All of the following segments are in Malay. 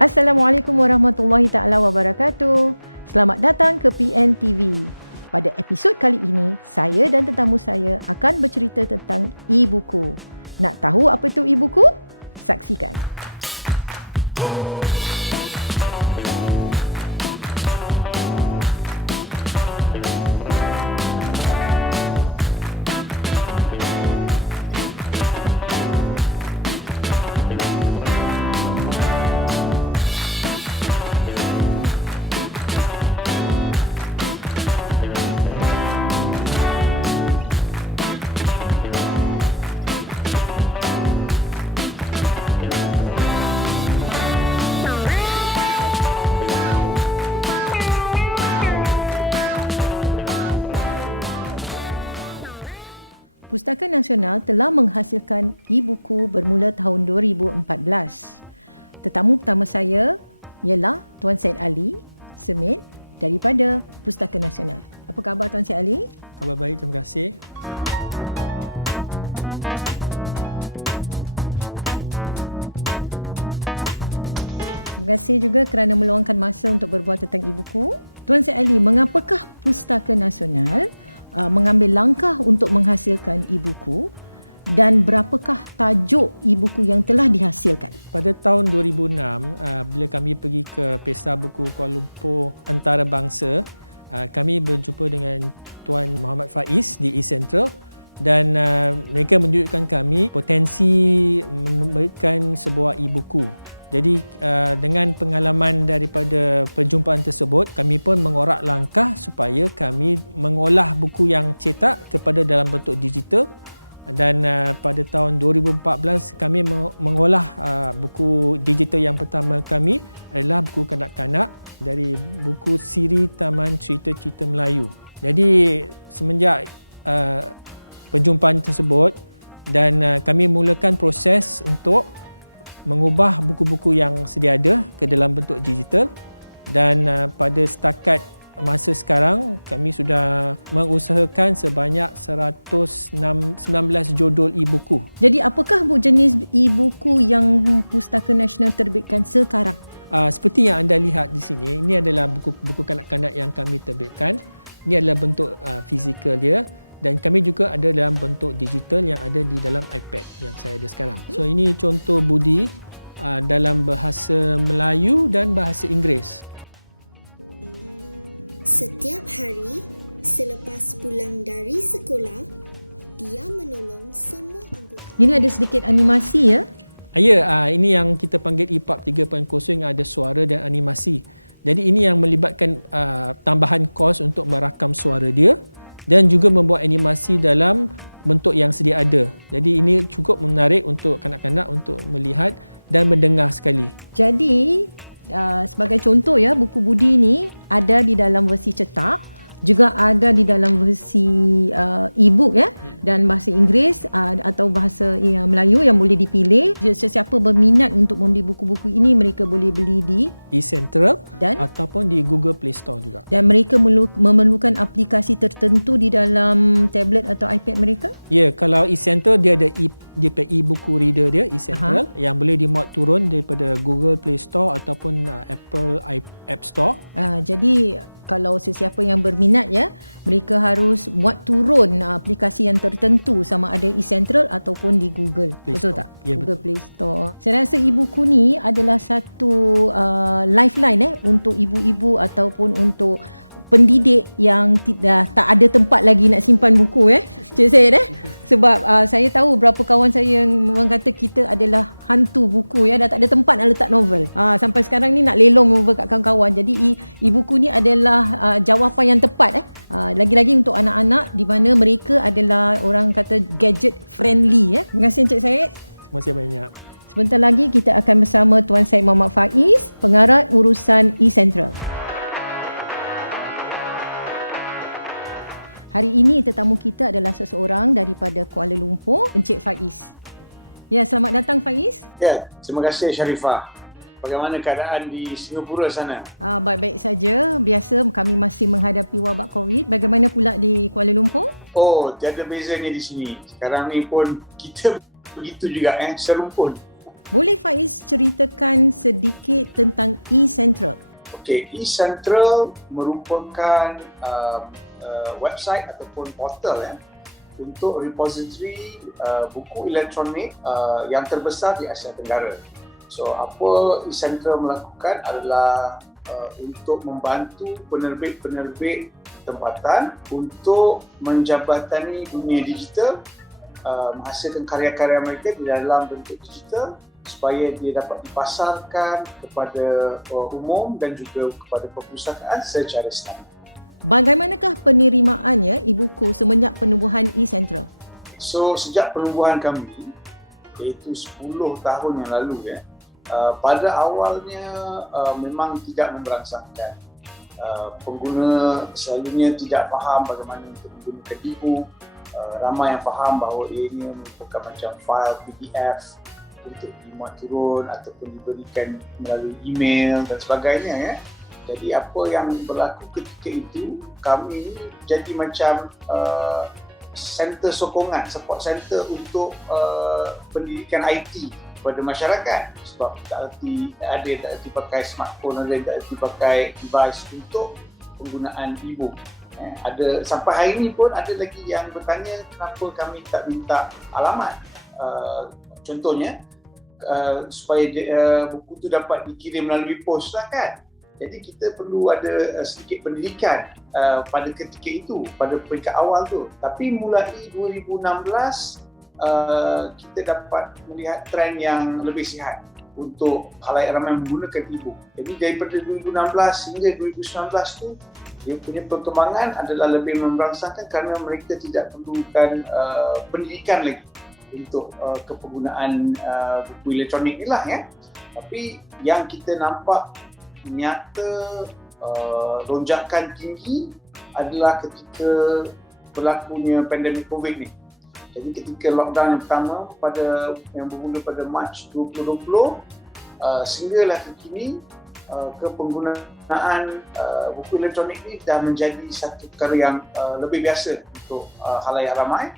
Assalamualaikum warahmatullahi taala wabarakatuh. Selamat datang ke PNTV. Pada episod kali ini, saya dan tetamu saya akan bercerita tentang e-buku. Nak tahu apa itu e-buku? Saksikan. Pustaka Nasional telah menghasilkan e-buku bermula tahun 2014. Tetamu pertama saya ialah Tuan Syed Ali Semit daripada Pustaka Nasional. Apa khabar Tuan Syed Ali? Khabar baik, terima kasih. Terima kasih juga kerana meluangkan masa untuk berbual tentang e-buku. Tuan Syed Ali, mengapakah Pustaka Nasional mengambil langkah untuk menghasilkan e-buku dan berapakah tajuk e-buku yang telah dihasilkan? Pada tahun 2006, bila kami pergi ke Pesta Buku Kuala Lumpur Antarabangsa, kami berjumpa dengan Tuan Muhammad Faiz di East Central dan mereka menunjukkan kami potensi memberikan sebuah e-buku. Jadi dengan pengalaman daripada perjumpaan tersebut, kami pun mengorak langkah supaya kami mengolah buku yang cetak kepada dalam bentuk digital. Dan pada tahun 2014 kami mengolah buku digital yang pertama kami adalah buku kanak-kanak dari buku siri Taman Cerita-Cerita Melayu. Jadi semenjak perjumpaan tersebut dan kami mulakan proses untuk mengubah buku-buku yang sedia ada ke dalam bentuk digital dan pada setakat masa sekarang kami sudah mengusahakan sebanyak 119 judul e-buku. Jadi apakah jenis e-buku yang Pustaka Nasional terbitkan sekarang? Seperti yang anda lihat di sini, ini adalah buku-buku kanak-kanak yang kami terbitkan. Ini adalah bentuk fizikal dia. Dan kami juga ada dalam bentuk digital yang ada di dalam iPad yang saya ada sekarang. So ini contoh budi dalam bahasa Melayu dan bahasa Inggeris. Setiap hari selepas pulang dari sekolah, dia menolong semua anggota. Ini ada sedikit animasi ya? Ya, ini yang kita panggil EPUB 3.0 yang ada suara dan animasi. Jadi ini yang melibatkan tambahan kos untuk merakam suara dia dan juga membuat animasi dalam bentuk yang sedia ada. Jadi ini cukup menarik untuk kanak-kanak untuk melihat dan mendengar sekali. Jadi sebagai contoh ya, buku budi ni ada di dalam versi cetak, juga ada di dalam versi e-book ya, dan bahasa Inggeris atau bahasa Melayu yang boleh dipilih. Sesiapa berminat untuk membeli buku-buku ini, mereka boleh beli di eCentral dan ataupun di Google Play Store juga. Dan mereka memerlukan aplikasi tertentu di dalam tablet atau iPad mereka? Ya, kalau eCentral dia ada e-buku reader dia, eCentral, yang boleh dimuat turun daripada Google Play Store ataupun Apple App Store. Jadi kalau sesiapa yang berminat ya, mereka harus muat turun aplikasi yang tertentu sama ada eCentral ataupun di Google. Play betul Store. tak? Ya, Google betul. Play Store. Saya rasa e-buku ni adalah satu lifeline untuk ibu-ibu ataupun untuk pendidik yang tak ada tempat lagi nak simpan buku Cik Syed sebab saya tahu berapa kawan saya yang memang kata kita adalah hantu buku dah tak ada tempat nak letak novel. Sampai sekarang ni nak lelong kat kawan-kawan. Jadi e-buku ni adalah jawapan yang tepat lagi-lagi untuk anak-anak di mana mereka adalah orang kata gadget friendly Terima kasih Encik Syed. Terima kasih banyak. Sebentar lagi kita akan bersama Tuan Syed Muhammad Faiz, pengarah urusan eCentral. Hari ini tetamu kita adalah seseorang daripada Kuala Lumpur, Encik Faiz. Ya, selamat datang Faiz. Ya, terima kasih Sharifah. Bagaimana keadaan di Singapura sana? Baik-baik saja. Biasa kami masih menghadapi wabak COVID. Bagaimana pula di Kuala Lumpur? Oh, tiada bezanya di sini. Sekarang ni pun kita begitu juga, serumpun. Boleh Faiz ceritakan sedikit tentang eCentral? Okey, eCentral merupakan website ataupun portal untuk repository buku elektronik yang terbesar di Asia Tenggara. So, apa eCentral melakukan adalah untuk membantu penerbit-penerbit tempatan untuk menjabatani dunia digital, menghasilkan karya-karya mereka di dalam bentuk digital supaya dia dapat dipasarkan kepada umum dan juga kepada perpustakaan secara standard. Bagaimanakah penerimaannya e-buku semenjak penubuhan eCentral? So, sejak penubuhan kami, iaitu 10 tahun yang lalu, pada awalnya memang tidak memberangsangkan. Pengguna selalunya tidak faham bagaimana untuk menggunakan e-book. Ramai yang faham bahawa ianya merupakan macam file PDF untuk dimuat turun ataupun diberikan melalui email dan sebagainya. Jadi apa yang berlaku ketika itu, kami ini jadi macam center sokongan, support center untuk pendidikan IT kepada masyarakat. Sebab ada yang tak erti pakai smartphone, ada yang tak erti pakai device untuk penggunaan e-book. Ada sampai hari ini pun ada lagi yang bertanya kenapa kami tak minta alamat. Contohnya supaya buku tu dapat dikirim melalui pos lah kan. Jadi kita perlu ada sedikit pendidikan pada ketika itu, pada peringkat awal tu. Tapi mulai 2016 kita dapat melihat trend yang lebih sihat untuk khalayak ramai menggunakan e-book. Jadi daripada 2016 hingga 2019 tu, dia punya perkembangan adalah lebih memberangsangkan kerana mereka tidak perlukan pendidikan lagi untuk kepenggunaan buku elektronik ni lah Tapi yang kita nampak nyata lonjakan tinggi adalah ketika berlakunya pandemik COVID ni. Jadi ketika lockdown yang pertama yang bermula pada Mac 2020 sehinggalah kekini kepenggunaan buku elektronik ni dah menjadi satu perkara yang lebih biasa untuk khalayak ramai,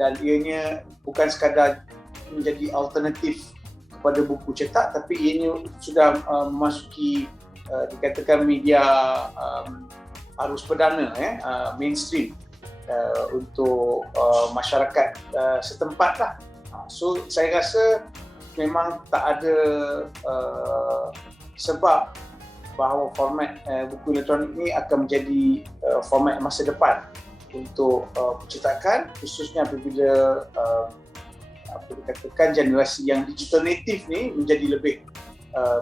dan ianya bukan sekadar menjadi alternatif kepada buku cetak, tapi ianya sudah memasuki dikatakan media arus perdana mainstream untuk masyarakat setempat lah. So saya rasa memang tak ada sebab bahawa format buku elektronik ni akan menjadi format masa depan untuk percetakan, khususnya apabila dikatakan generasi yang digital native ni menjadi lebih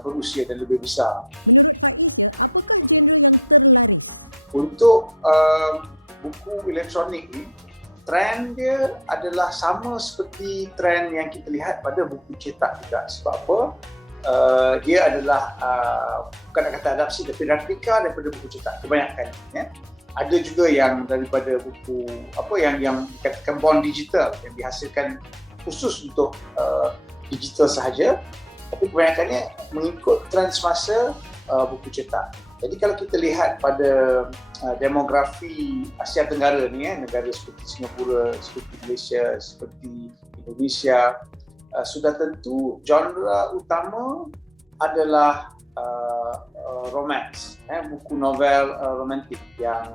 berusia dan lebih besar. Menurut Faiz apakah genre yang terlaris? Untuk buku elektronik ni, trend dia adalah sama seperti trend yang kita lihat pada buku cetak juga. Sebab apa? Dia adalah bukan nak kata adapsi, tapi replika daripada buku cetak kebanyakan. Ada juga yang daripada buku yang dikatakan born digital, yang dihasilkan khusus untuk digital sahaja, tapi kebanyakannya mengikut trend semasa buku cetak. Jadi kalau kita lihat pada demografi Asia Tenggara ni, negara seperti Singapura, seperti Malaysia, seperti Indonesia, sudah tentu genre utama adalah romance, buku novel romantik yang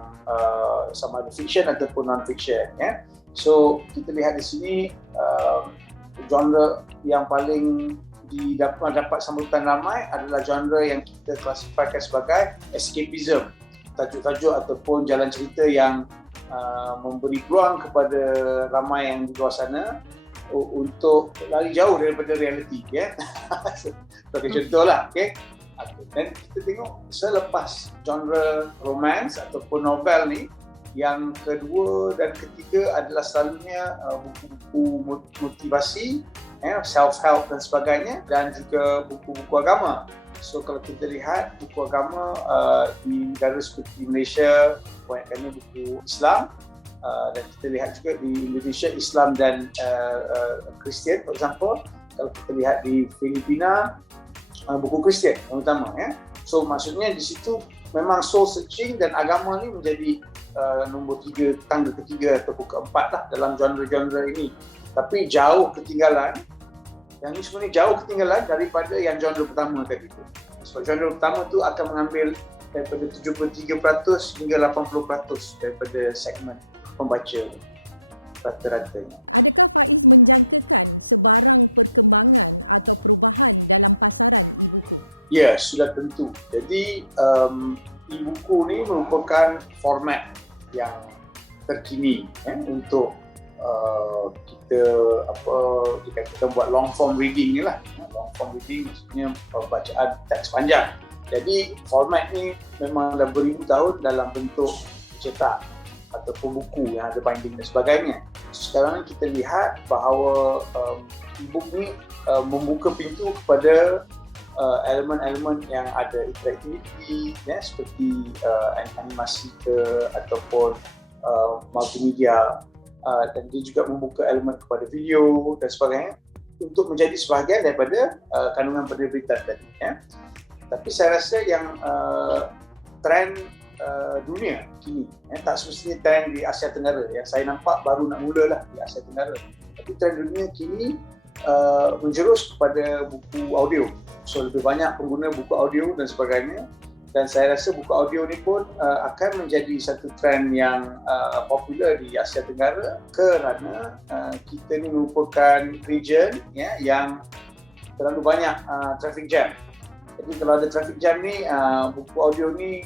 sama ada fiction ataupun non-fiction. So kita lihat di sini genre yang paling dapat sambutan ramai adalah genre yang kita klasifikasikan sebagai escapism, tajuk-tajuk ataupun jalan cerita yang memberi peluang kepada ramai yang di luar sana untuk lari jauh daripada realiti. Sebagai contohlah, dan kita tengok selepas genre romance ataupun novel ni, yang kedua dan ketiga adalah selalunya buku-buku motivasi, self-help dan sebagainya, dan juga buku-buku agama. So kalau kita lihat buku agama di negara seperti Malaysia, kebanyakannya buku Islam, dan kita lihat juga di Indonesia Islam dan Kristian, for example. Kalau kita lihat di Filipina, buku Kristian yang utama. So maksudnya di situ memang soul searching dan agama ni menjadi nombor 3, tangga ketiga atau keempat lah dalam genre-genre ini. Tapi jauh ketinggalan Yang ni sebenarnya jauh ketinggalan daripada yang genre pertama tadi tu. Sebab genre pertama tu akan mengambil daripada 73% hingga 80% daripada segmen pembaca rata-ratanya. Adakah Faiz menjangkakan sebarang perkembangan atau perubahan dalam pasaran e-buku? Ya, sudah tentu. Jadi e-buku ni merupakan format yang terkini untuk kita buat long form reading ni lah. Long form reading maksudnya bacaan teks panjang. Jadi format ni memang dah beribu tahun dalam bentuk cetak ataupun buku yang ada binding dan sebagainya. Sekarang ni kita lihat bahawa e-book ni membuka pintu kepada elemen-elemen yang ada interaktiviti seperti animasi ke ataupun multimedia, dan dia juga membuka elemen kepada video dan sebagainya untuk menjadi sebahagian daripada kandungan penerbitan tadi. Tapi saya rasa yang trend dunia kini, tak semestinya trend di Asia Tenggara, yang saya nampak baru nak mulalah di Asia Tenggara, tapi trend dunia kini menjerus kepada buku audio. So lebih banyak pengguna buku audio dan sebagainya, dan saya rasa buku audio ni pun akan menjadi satu trend yang popular di Asia Tenggara kerana kita ni merupakan region yang terlalu banyak traffic jam. Jadi kalau ada traffic jam ni, buku audio ni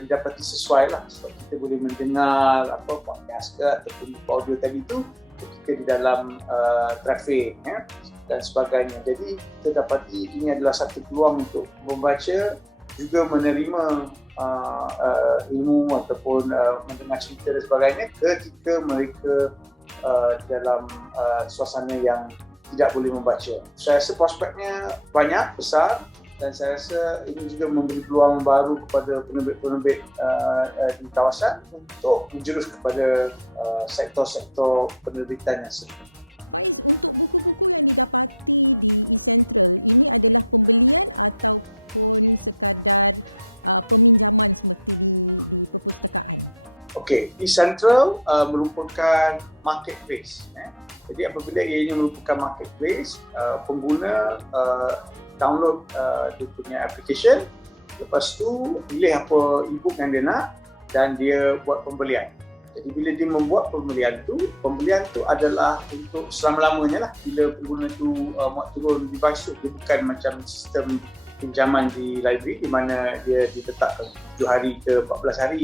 didapati sesuai lah, sebab kita boleh mendengar podcast ke ataupun buku audio tadi tu ketika di dalam traffic dan sebagainya. Jadi kita dapati ini adalah satu peluang untuk membaca juga menerima ilmu ataupun mendengar cerita dan sebagainya ketika mereka dalam suasana yang tidak boleh membaca. Saya rasa prospeknya banyak, besar, dan saya rasa ini juga memberi peluang baru kepada penerbit-penerbit di kawasan untuk menjurus kepada sektor-sektor penerbitan yang seperti. Faiz, untuk buku-buku yang didapati di eCentral, ini adalah pembelian ataupun sekadar peminjaman seperti di perpustakaan? Okey, eCentral merupakan marketplace. Jadi apabila ianya merupakan marketplace, pengguna download dia punya application, lepas tu pilih apa e-book yang dia nak dan dia buat pembelian. Jadi bila dia membuat pembelian tu adalah untuk selama-lamanya lah. Bila pengguna tu muat turun device tu, dia bukan macam sistem pinjaman di library di mana dia diletakkan 7 hari ke 14 hari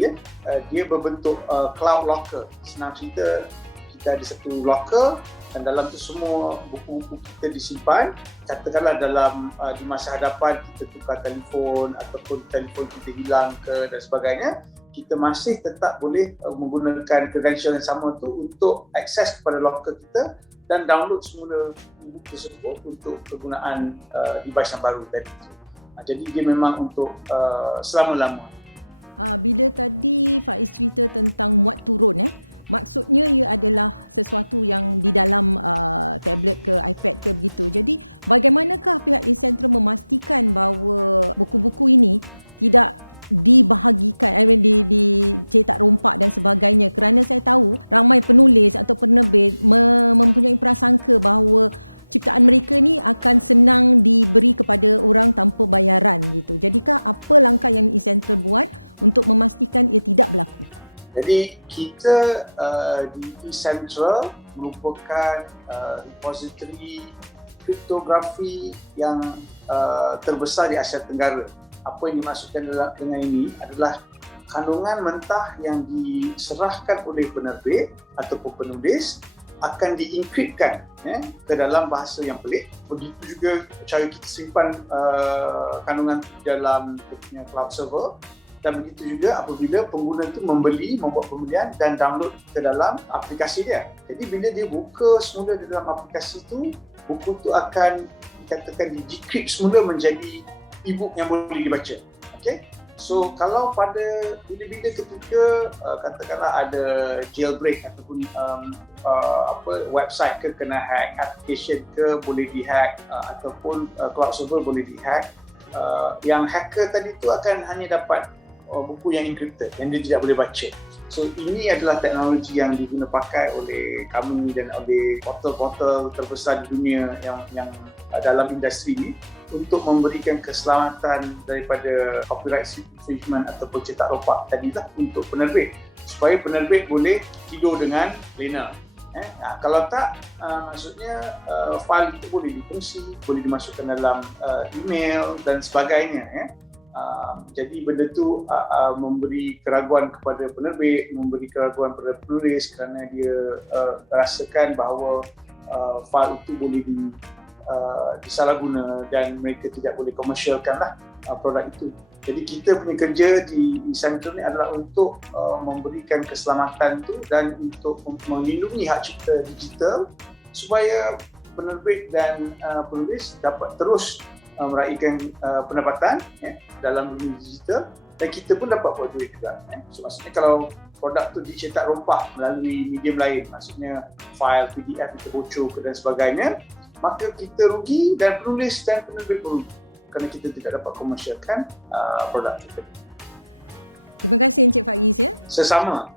dia berbentuk cloud locker. Senang cerita, kita ada satu locker dan dalam tu semua buku-buku kita disimpan. Katakanlah dalam di masa hadapan kita tukar telefon ataupun telefon kita hilang ke dan sebagainya, kita masih tetap boleh menggunakan credential yang sama tu untuk akses kepada locker kita dan download semula buku tersebut untuk kegunaan device yang baru tadi. Jadi dia memang untuk selama-lama. Bila tadi Faiz cerita tentang muat turun, maksudnya ia adalah sesuatu yang di dalam tablet ke iPad ke begitu. Jadi bagaimanakah pihak eCentral memastikan bahawa buku-buku ini tidak dibahagikan, dicetak rompak dan sebagainya, kerana saya tahu ramai penulis atau penerbit mempunyai prasangka bahawa ciptaan mereka ni akan senang diberi kepada orang tanpa bayaran gitu. Jadikah apa langkah yang eCentral buat untuk memastikan ia tidak berlaku? Jadi kita di eCentral merupakan repository kriptografi yang terbesar di Asia Tenggara. Apa yang dimaksudkan dengan ini adalah kandungan mentah yang diserahkan oleh penerbit ataupun penulis akan dienkripkan ke dalam bahasa yang pelik. Begitu juga cara kita simpan kandungan dalam cloud server, dan begitu juga apabila pengguna itu membuat pembelian dan download ke dalam aplikasi dia. Jadi bila dia buka semula di dalam aplikasi itu, buku itu akan dikatakan di-decrypt semula menjadi e-book yang boleh dibaca. Okay? So kalau pada bila-bila ketika katakanlah ada jailbreak ataupun website ke kena hack, application ke boleh dihack ataupun cloud server boleh dihack, yang hacker tadi tu akan hanya dapat buku yang encrypted, yang dia tidak boleh baca. So ini adalah teknologi yang diguna pakai oleh kami dan oleh portal-portal terbesar di dunia yang dalam industri ini untuk memberikan keselamatan daripada copyright infringement ataupun cetak rompak tadilah untuk penerbit, supaya penerbit boleh tidur dengan lena. Kalau tak, maksudnya fail itu boleh dikongsi, boleh dimasukkan dalam email dan sebagainya. Jadi benda tu memberi keraguan kepada penerbit, memberi keraguan kepada penulis kerana dia rasakan bahawa fail itu boleh disalahguna dan mereka tidak boleh komersialkanlah produk itu. Jadi kita punya kerja di Central ni adalah untuk memberikan keselamatan tu dan untuk melindungi hak cipta digital supaya penerbit dan penulis dapat terus meraihkan pendapatan dalam dunia digital dan kita pun dapat buat duit juga. So maksudnya kalau produk tu dicetak rompak melalui medium lain, maksudnya file PDF itu bocor dan sebagainya, maka kita rugi dan penulis dan penerbit rugi kerana kita tidak dapat komersialkan produk kita. Terima kasih Encik Faiz ya. Sesama.